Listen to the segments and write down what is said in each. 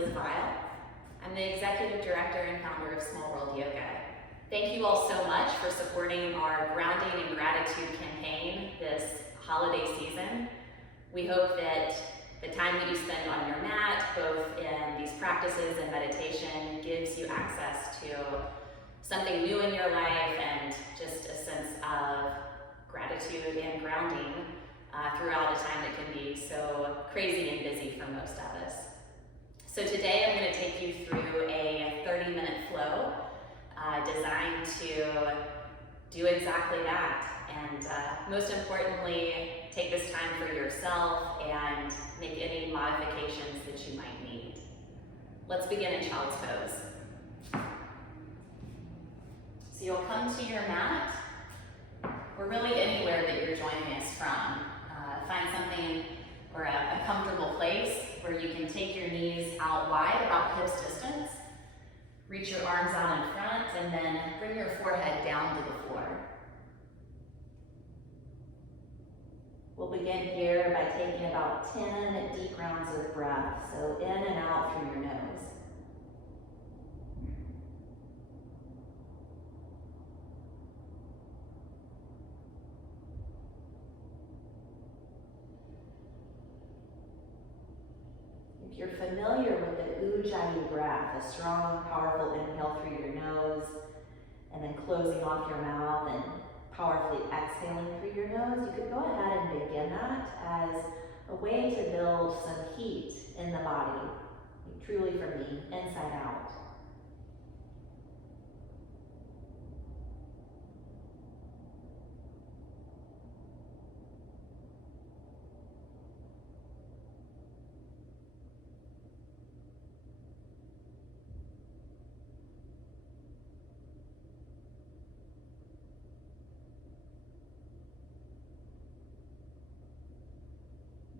Liz Veyhl. I'm the Executive Director and founder of Small World Yoga. Thank you all so much for supporting our Grounding and Gratitude campaign this holiday season. We hope that the time that you spend on your mat, both in these practices and meditation, gives you access to something new in your life and just a sense of gratitude and grounding throughout a time that can be so crazy and busy for most of us. So today I'm going to take you through a 30-minute flow designed to do exactly that, and most importantly, take this time for yourself and make any modifications that you might need. Let's begin in child's pose. So you'll come to your mat, or really anywhere that you're joining us from. Find something or a comfortable place where you can take your knees out wide, about hips distance. Reach your arms out in front, and then bring your forehead down to the floor. We'll begin here by taking about 10 deep rounds of breath, so in and out through your nose. If you're familiar with the Ujjayi breath, a strong, powerful inhale through your nose, and then closing off your mouth and powerfully exhaling through your nose, you could go ahead and begin that as a way to build some heat in the body, truly from the inside out.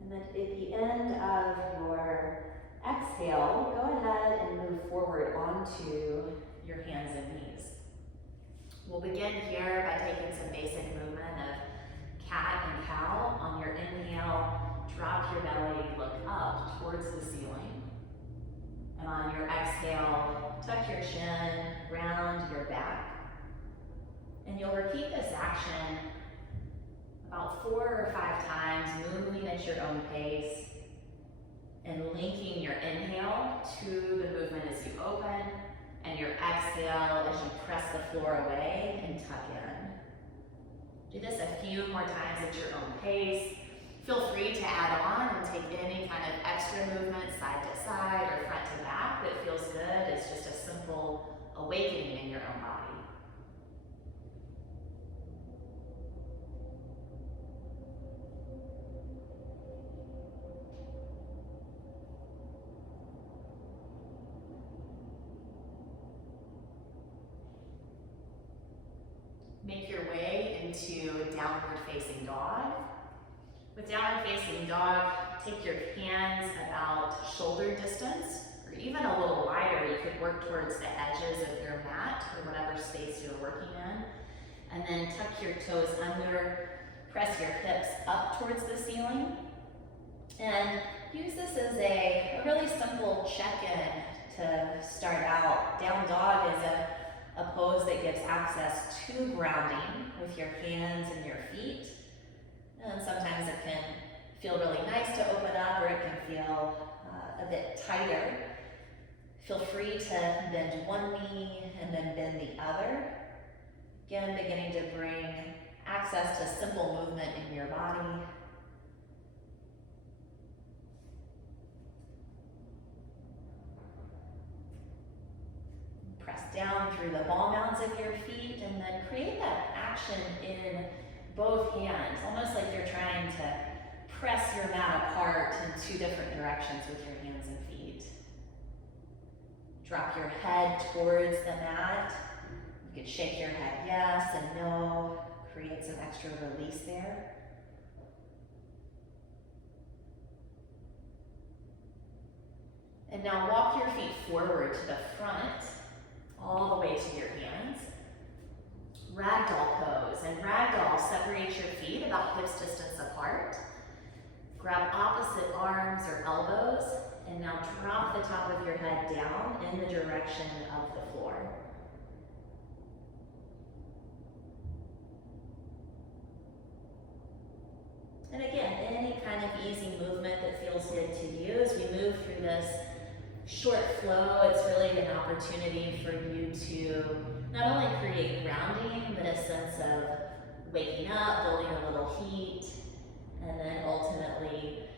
And then at the end of your exhale, go ahead and move forward onto your hands and knees. We'll begin here by taking some basic movement of cat and cow. On your inhale, drop your belly, look up towards the ceiling. And on your exhale, tuck your chin, round your back. And you'll repeat this action about 4 or 5 times, moving at your own pace and linking your inhale to the movement as you open and your exhale as you press the floor away and tuck in. Do this a few more times at your own pace. Feel free to add on and take any kind of extra movement side to side or front to back that feels good. It's just a simple awakening in your own body. Make your way into downward facing dog. With downward facing dog, take your hands about shoulder distance, or even a little wider. You could work towards the edges of your mat or whatever space you're working in. And then tuck your toes under, press your hips up towards the ceiling. And use this as a really simple check-in to start out. Down dog is a pose that gives access to grounding with your hands and your feet. And sometimes it can feel really nice to open up, or it can feel a bit tighter. Feel free to bend one knee and then bend the other. Again, beginning to bring access to simple movement in your body. Press down through the ball mounds of your feet, and then create that action in both hands, almost like you're trying to press your mat apart in 2 different directions with your hands and feet. Drop your head towards the mat. You could shake your head yes and no, create some extra release there. And now walk your feet forward to the front, all the way to your hands. Ragdoll pose, and ragdoll, separate your feet about hips distance apart. Grab opposite arms or elbows And now drop the top of your head down in the direction of the floor. And again, any kind of easy movement that feels good to you as we move through this short flow. It's really an opportunity for you to not only create grounding, but a sense of waking up, building a little heat, and then ultimately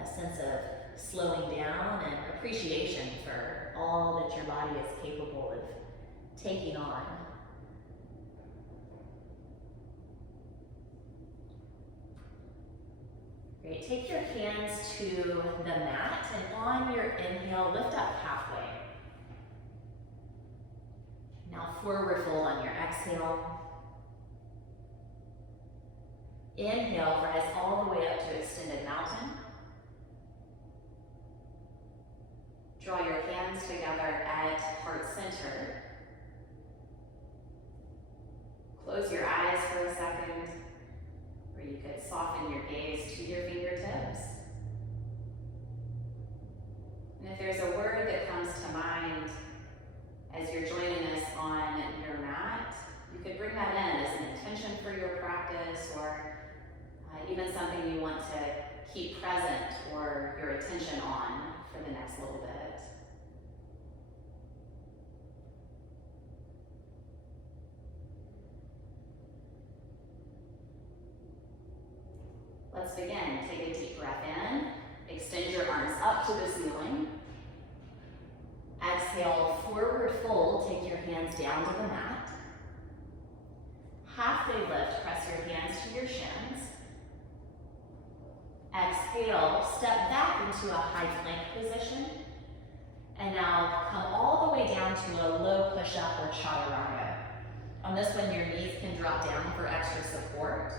a sense of slowing down and appreciation for all that your body is capable of taking on. Great, take your hands to the mat, and on your inhale, lift up halfway. Now forward fold on your exhale. Inhale, rise all the way up to extended mountain. Draw your hands together at heart center. Close your eyes for a second, or you could soften your gaze to your fingertips. And if there's a word that comes to mind as you're joining us on your mat, you could bring that in as an intention for your practice, or even something you want to keep present or your attention on for the next little bit. Let's begin. Take a deep breath in. Extend your arms up to the ceiling. Exhale, forward fold. Take your hands down to the mat. Halfway lift, press your hands to your shins. Exhale, step back into a high plank position. And now come all the way down to a low push-up or chaturanga. On this one, your knees can drop down for extra support,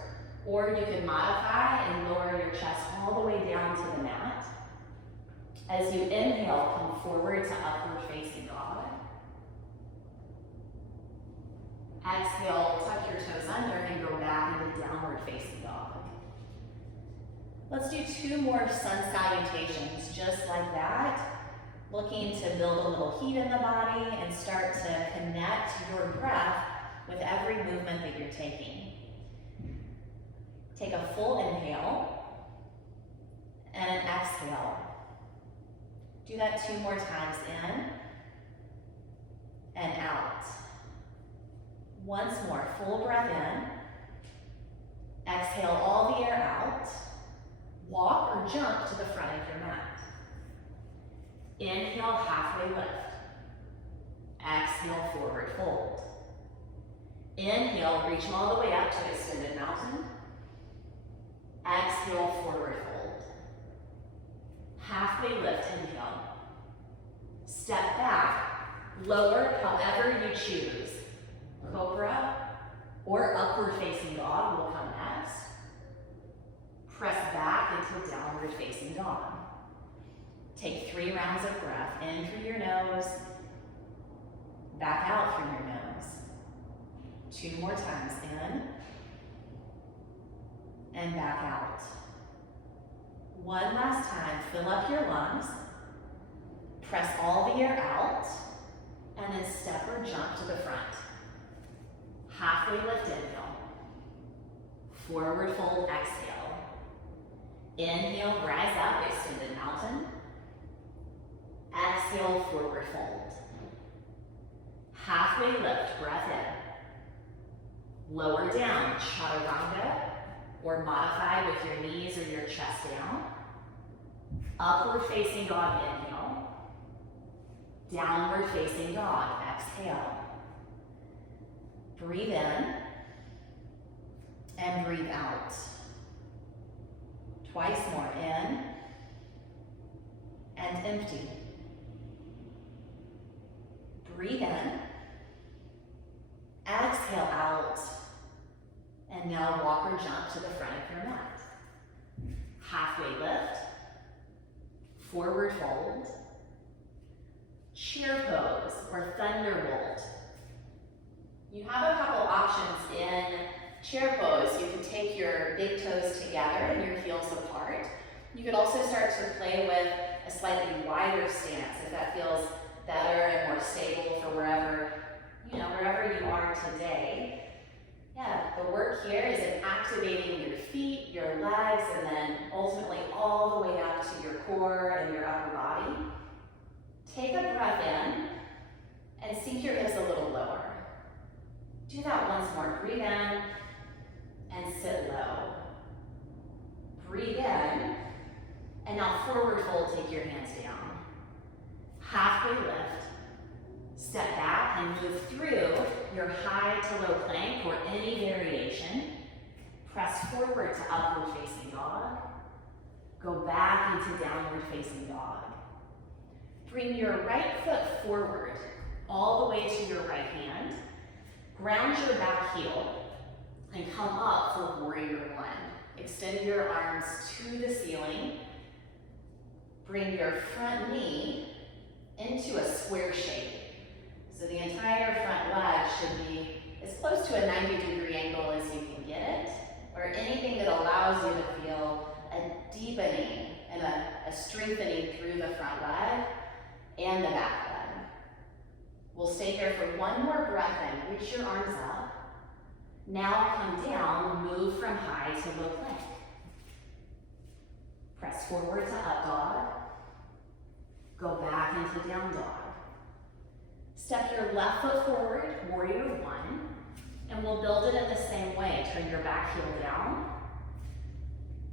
or you can modify and lower your chest all the way down to the mat. As you inhale, come forward to upward facing dog. Exhale, tuck your toes under and go back into downward facing dog. Let's do 2 more sun salutations just like that. Looking to build a little heat in the body and start to connect your breath with every movement that you're taking. Take a full inhale and an exhale. Do that 2 more times, in and out. Once more, full breath in. Exhale all the air out. Walk or jump to the front of your mat. Inhale, halfway lift. Exhale, forward fold. Inhale, reach all the way up to extended mountain. Exhale, forward fold. Halfway lift, inhale. Step back, lower however you choose. Cobra or upward facing dog will come next. Press back into downward facing dog. Take 3 rounds of breath, in through your nose, back out through your nose. 2 more times, in and back out. One last time, fill up your lungs, press all the air out, and then step or jump to the front. Halfway lift, inhale. Forward fold, exhale. Inhale, rise up, extended mountain. Exhale, forward fold. Halfway lift, breath in. Lower down, chaturanga, or modify with your knees or your chest down. Upward facing dog, inhale. Downward facing dog, exhale. Breathe in and breathe out. Twice more, in and empty. Breathe in, exhale out, and now walk or jump to the front of your mat. Halfway lift, forward fold, chair pose or thunderbolt. You have a couple options in chair pose. You can take your big toes together and your heels apart. You could also start to play with a slightly wider stance if that feels better and more stable for wherever you are today. Yeah, the work here is in activating your feet, your legs, and then ultimately all the way up to your core and your upper body. Take a breath in and sink your hips a little lower. Do that once more. Breathe in and sit low. Breathe in, and now forward fold, take your hands down. Halfway lift. Step back and move through your high to low plank or any variation. Press forward to upward facing dog. Go back into downward facing dog. Bring your right foot forward all the way to your right hand. Ground your back heel and come up for warrior one. Extend your arms to the ceiling. Bring your front knee into a square shape. So the entire front leg should be as close to a 90-degree angle as you can get it, or anything that allows you to feel a deepening and a strengthening through the front leg and the back leg. We'll stay here for one more breath in. Reach your arms up. Now come down, move from high to low plank. Press forward to up dog. Go back into down dog. Step your left foot forward, warrior one, and we'll build it in the same way. Turn your back heel down.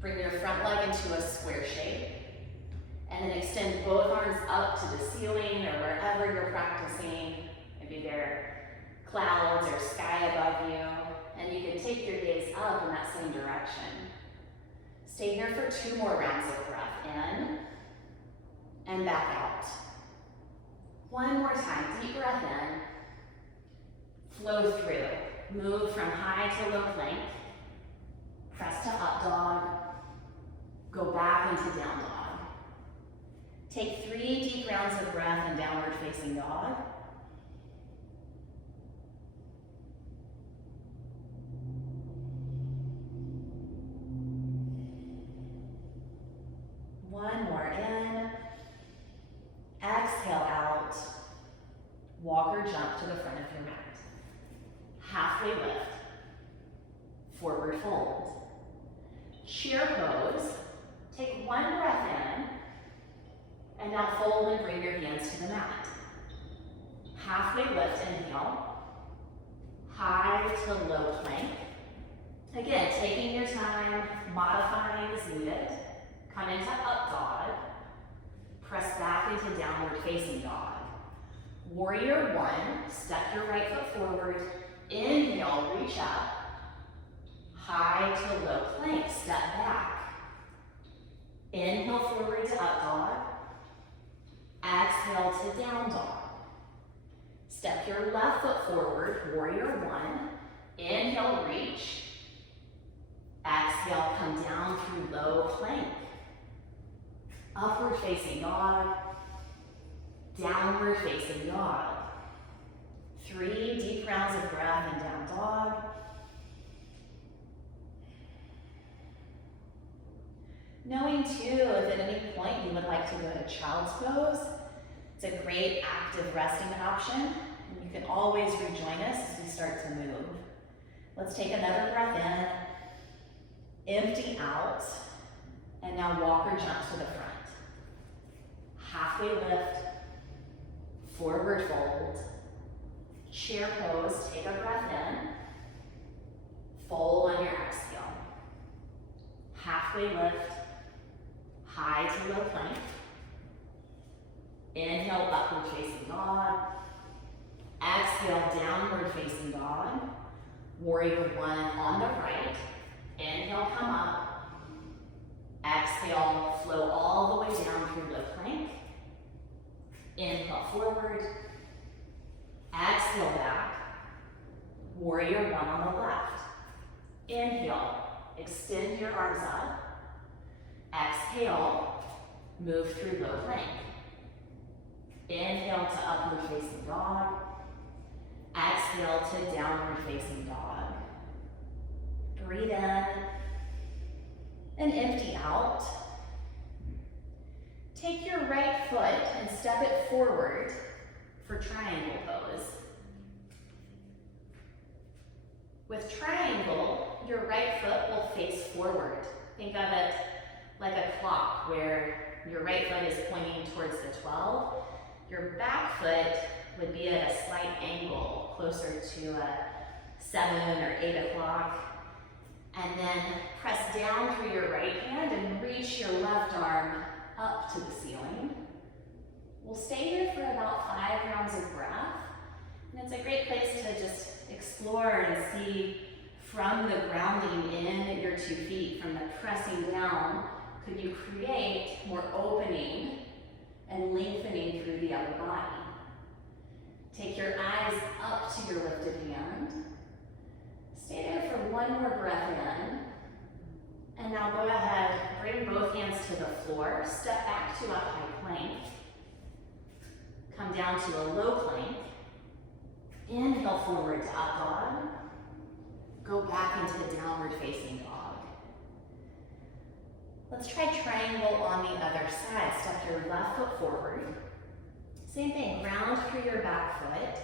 Bring your front leg into a square shape. And then extend both arms up to the ceiling or wherever you're practicing. Maybe there are clouds or sky above you. And you can take your gaze up in that same direction. Stay here for 2 more rounds of breath in and back out. One more time, deep breath in. Flow through. Move from high to low plank. Press to up dog. Go back into down dog. Take 3 deep rounds of breath in downward facing dog. One more in. Exhale out. Walk or jump to the front of your mat. Halfway lift. Forward fold. Chair pose. Take 1 breath in. And now fold and bring your hands to the mat. Halfway lift, inhale. High to low plank. Again, taking your time, modifying as needed. Come into up dog. Press back into downward facing dog. Warrior one, step your right foot forward. Inhale, reach up. High to low plank, step back. Inhale forward to up dog. Exhale to down dog. Step your left foot forward, warrior one. Inhale, reach. Exhale, come down through low plank. Upward facing dog. Downward facing dog. 3 deep rounds of breath and down dog. Knowing too, if at any point you would like to go to child's pose, it's a great active resting option. And you can always rejoin us as we start to move. Let's take another breath in, empty out, and now walk or jump to the front. Halfway lift, forward fold, chair pose, take a breath in, fold on your exhale. Halfway lift, high to low plank. Inhale, upward facing dog. Exhale, downward facing dog. Warrior one on the right. Inhale, come up. Exhale, flow all the way down through low plank. Inhale forward. Exhale back. Warrior one on the left. Inhale, extend your arms up. Exhale, move through low plank. Inhale to upward facing dog. Exhale to downward facing dog. Breathe in and empty out. Take your right foot and step it forward for triangle pose. With triangle, your right foot will face forward. Think of it like a clock where your right foot is pointing towards the 12. Your back foot would be at a slight angle, closer to a 7 or 8 o'clock. And then press down through your right hand and reach your left arm up to the ceiling. We'll stay here for about 5 rounds of breath. And it's a great place to just explore and see from the grounding in your 2 feet, from the pressing down, could you create more opening and lengthening through the upper body. Take your eyes up to your lifted hand. Stay there for 1 more breath in. And now go ahead, bring both hands to the floor, step back to a high plank. Come down to a low plank. Inhale forward to up dog. Go back into downward facing dog. Let's try triangle on the other side. Step your left foot forward. Same thing, ground through your back foot.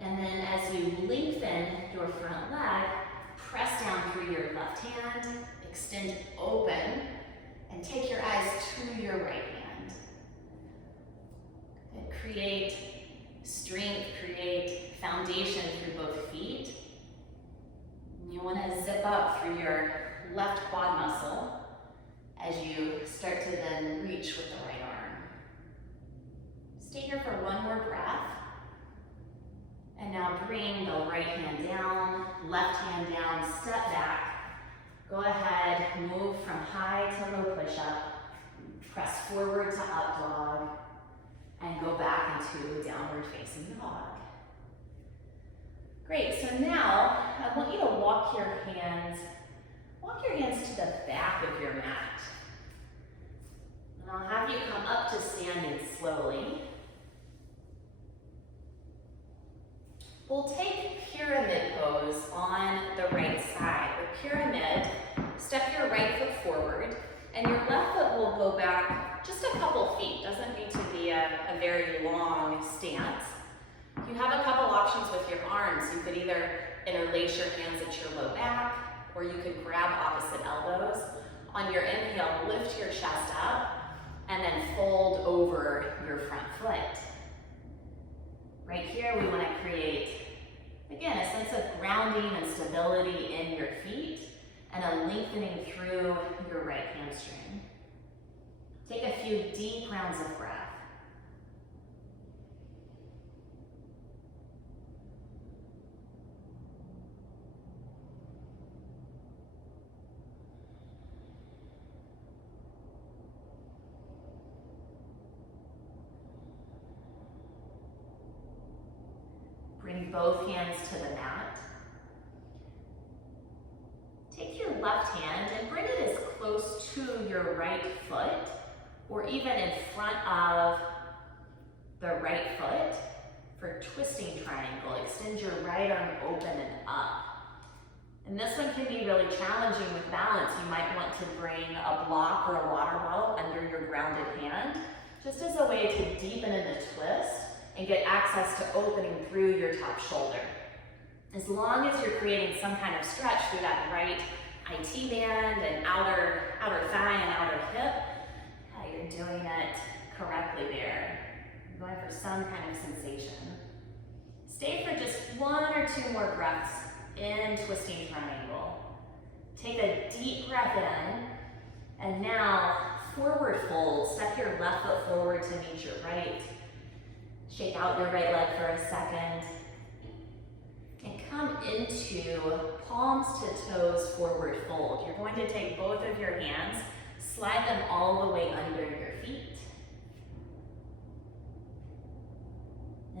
And then as you lengthen your front leg, press down through your left hand, extend open, and take your eyes to your right hand. And create strength, create foundation through both feet. You want to zip up through your left quad muscle as you start to then reach with the right arm. Stay here for 1 more breath. And now bring the right hand down, left hand down, step back. Go ahead, move from high to low push-up. Press forward to up dog. And go back into downward facing dog. Great, so now I want you to walk your hands to the back of your mat. And I'll have you come up to standing slowly. We'll take pyramid pose on the right side. With pyramid, step your right foot forward, and your left foot will go back just a couple feet. Doesn't need to be a very long stance. You have a couple options with your arms. You could either interlace your hands at your low back, or you could grab opposite elbows. On your inhale, lift your chest up, and then fold over your front foot. Right here, we want to create, again, a sense of grounding and stability in your feet, and a lengthening through your right hamstring. Take a few deep rounds of breath. Bring both hands to the mat. Take your left hand and bring it as close to your right foot, or even in front of the right foot for twisting triangle. Extend your right arm open and up. And this one can be really challenging with balance. You might want to bring a block or a water bottle under your grounded hand, just as a way to deepen in the twist and get access to opening through your top shoulder. As long as you're creating some kind of stretch through that right IT band and outer thigh and outer hip, you're doing it correctly there. You're going for some kind of sensation. Stay for just 1 or 2 more breaths in twisting triangle. Take a deep breath in, and now forward fold. Step your left foot forward to meet your right. Shake out your right leg for a second. And come into palms to toes forward fold. You're going to take both of your hands, slide them all the way under your feet.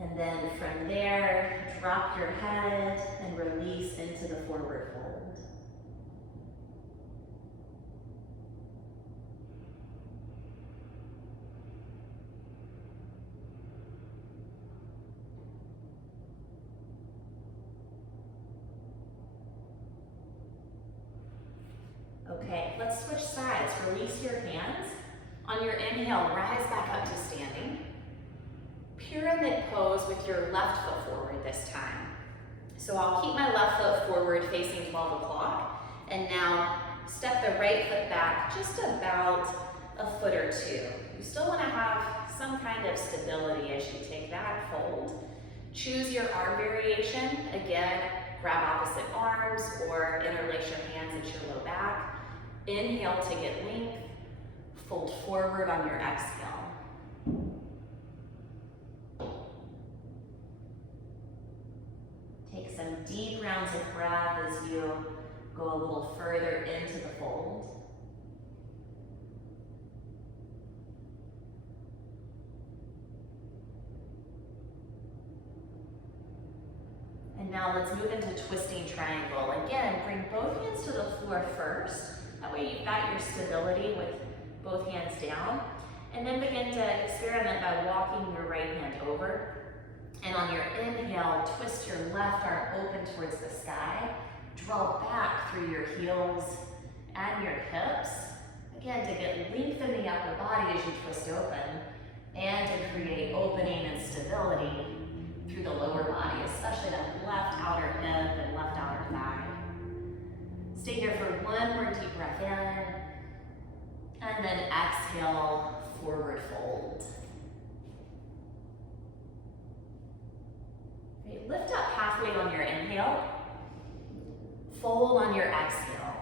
And then from there, drop your head and release into the forward fold. Okay, let's switch sides. Release your hands On your inhale, rise back up to standing. Pyramid pose with your left foot forward this time. So I'll keep my left foot forward facing 12 o'clock, and now step the right foot back just about a foot or two. You still want to have some kind of stability as you take that fold. Choose your arm variation. Again, grab opposite arms or interlace your hands at your low back. Inhale to get length. Fold forward on your exhale. Take some deep rounds of breath as you go a little further into the fold. And now let's move into twisting triangle. Again, bring both hands to the floor first. That way you've got your stability with both hands down. And then begin to experiment by walking your right hand over. And on your inhale, twist your left arm open towards the sky. Draw back through your heels and your hips. Again, to get length in the upper body as you twist open, and to create opening and stability through the lower body, especially that left outer hip and left outer thigh. Stay here for one more deep breath in, and then exhale, forward fold. Okay, lift up halfway on your inhale, fold on your exhale.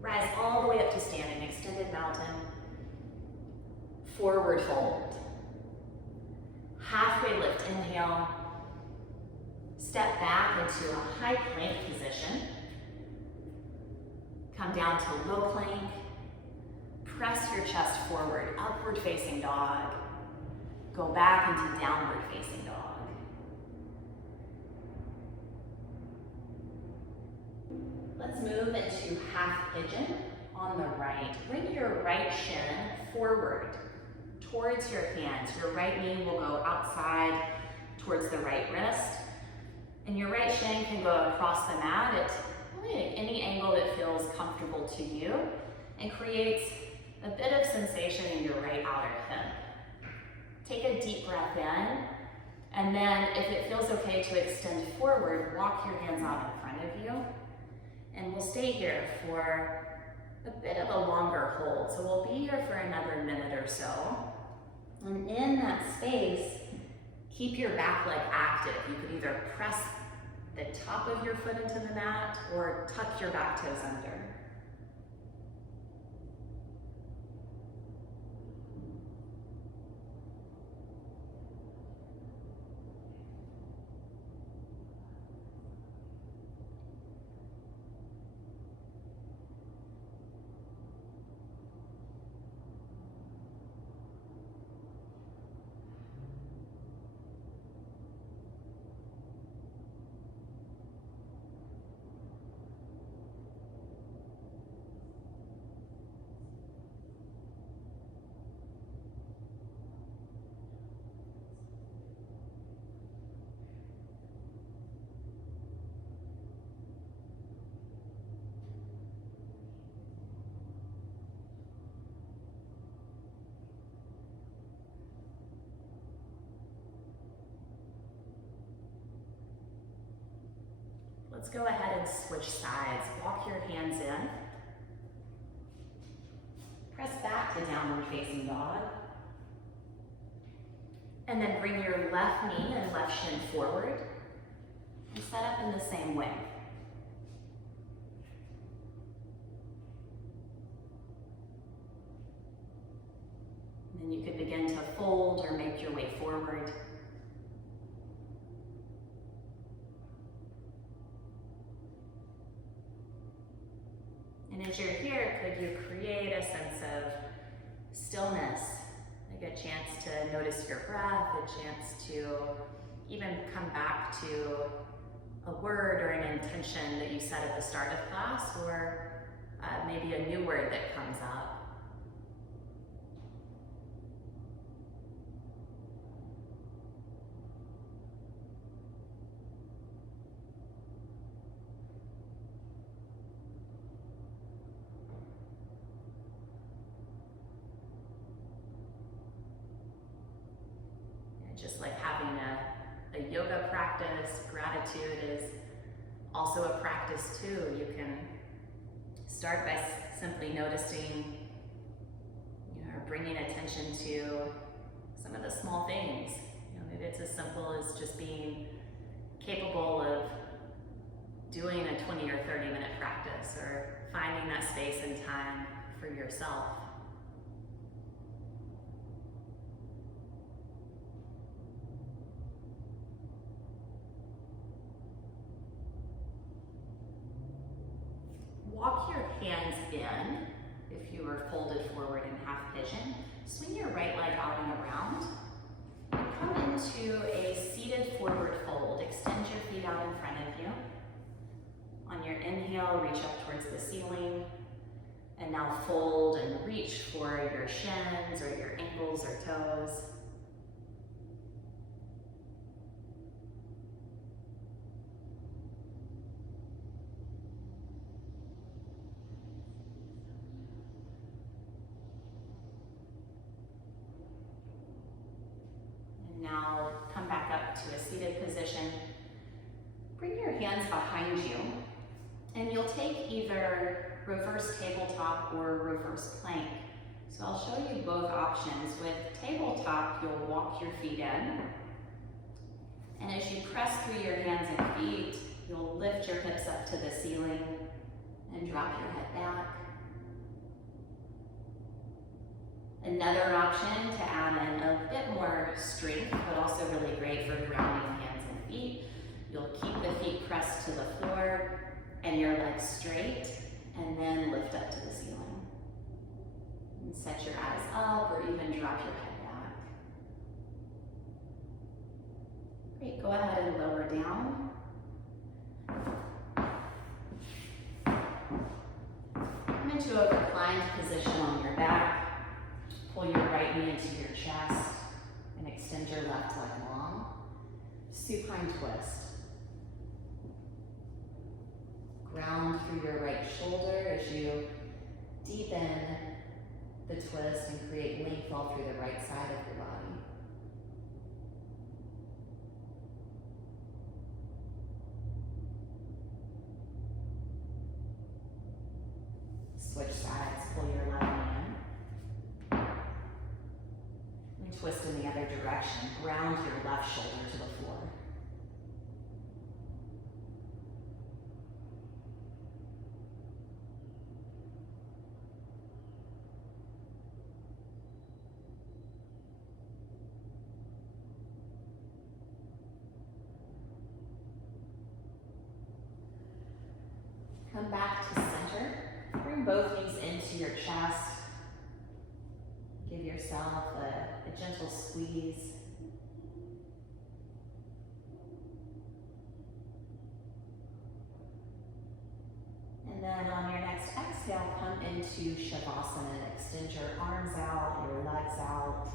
Rise all the way up to standing, extended mountain, forward fold. Halfway lift, inhale. Step back into a high plank position. Come down to low plank. Press your chest forward, upward facing dog. Go back into downward facing dog. Let's move into half pigeon on the right. Bring your right shin forward towards your hands. Your right knee will go outside towards the right wrist. And your right shin can go across the mat at really any angle that feels comfortable to you and creates a bit of sensation in your right outer hip. Take a deep breath in, and then if it feels okay to extend forward, walk your hands out in front of you. And we'll stay here for a bit of a longer hold. So we'll be here for another minute or so. And in that space, keep your back leg active. You could either press the top of your foot into the mat or tuck your back toes under. Let's go ahead and switch sides. Walk your hands in. Press back to downward facing dog. And then bring your left knee and left shin forward and set up in the same way. And then you could begin to fold or make your way forward. And as you're here, could you create a sense of stillness, like a chance to notice your breath, a chance to even come back to a word or an intention that you said at the start of class, or maybe a new word that comes up. just like having a yoga practice, gratitude is also a practice too. You can start by simply noticing, or bringing attention to some of the small things. Maybe it's as simple as just being capable of doing a 20 or 30-minute practice, or finding that space and time for yourself. Walk your hands in if you are folded forward in half pigeon. Swing your right leg out and around. And come into a seated forward fold. Extend your feet out in front of you. On your inhale, reach up towards the ceiling. And now fold and reach for your shins or your ankles or toes. Now come back up to a seated position. Bring your hands behind you, and you'll take either reverse tabletop or reverse plank. So I'll show you both options. With tabletop, you'll walk your feet in, and as you press through your hands and feet, you'll lift your hips up to the ceiling and drop your head back. Another option to add in a bit more strength, but also really great for grounding hands and feet. You'll keep the feet pressed to the floor and your legs straight, and then lift up to the ceiling. And set your eyes up, or even drop your head back. Great, go ahead and lower down. Come into a reclined position on your back. Pull your right knee into your chest and extend your left leg long. Supine twist. Ground through your right shoulder as you deepen the twist and create length all through the right side of your body. Switch sides, pull your left knee in. Twist in the other direction. Ground your left shoulder to the floor. Come back to center. Bring both knees into your chest. Give yourself a gentle squeeze. And then on your next exhale, come into Shavasana. Extend your arms out, your legs out.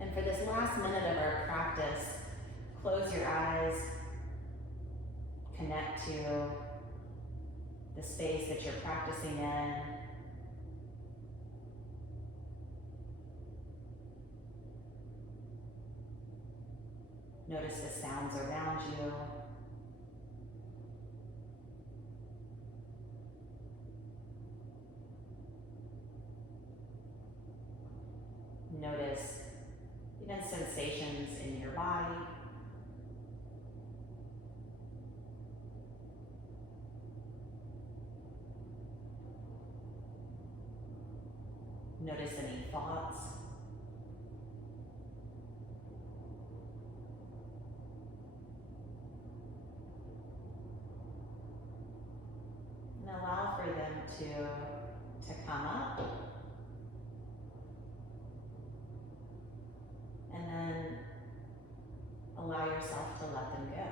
And for this last minute of our practice, close your eyes, connect to the space that you're practicing in. Notice the sounds around you. Notice even sensations in your body. Notice any thoughts. And allow for them to come up. And then allow yourself to let them go.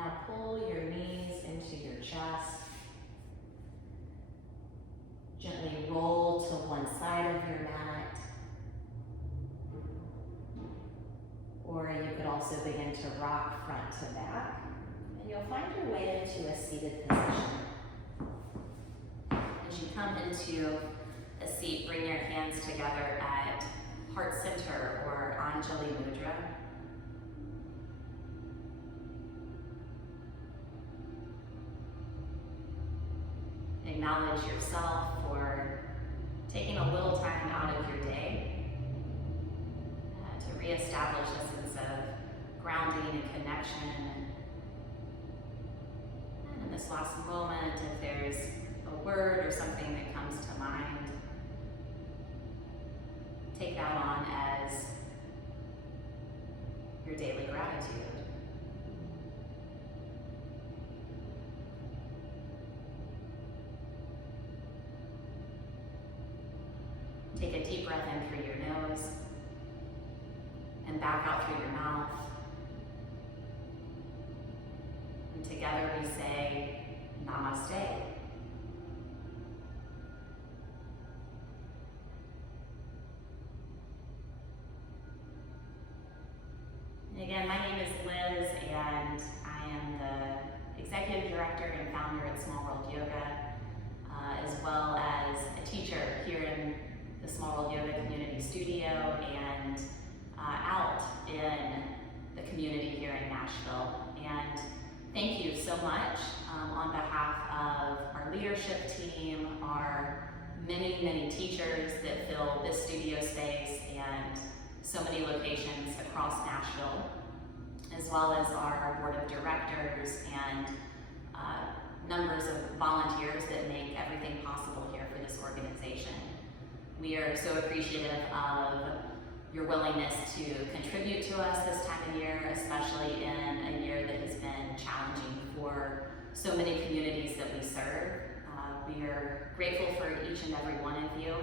Now pull your knees into your chest. Gently roll to one side of your mat. Or you could also begin to rock front to back. And you'll find your way into a seated position. As you come into a seat, bring your hands together at heart center or Anjali Mudra. Acknowledge yourself for taking a little time out of your day to reestablish a sense of grounding and connection. And in this last moment, if there's a word or something that comes to mind, take that on as your daily gratitude. Take a deep breath in through your nose and back out through your mouth. And together we say, Namaste. And again, my name is Liz, and I am the Executive Director and Founder at Small World Yoga, as well as a teacher here in the Small World Yoga Community Studio and out in the community here in Nashville. And thank you so much on behalf of our leadership team, our many teachers that fill this studio space and so many locations across Nashville, as well as our board of directors and numbers of volunteers that make everything possible here for this organization. We are so appreciative of your willingness to contribute to us this time of year, especially in a year that has been challenging for so many communities that we serve. We are grateful for each and every one of you,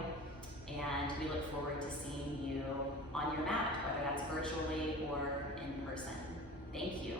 and we look forward to seeing you on your mat, whether that's virtually or in person. Thank you.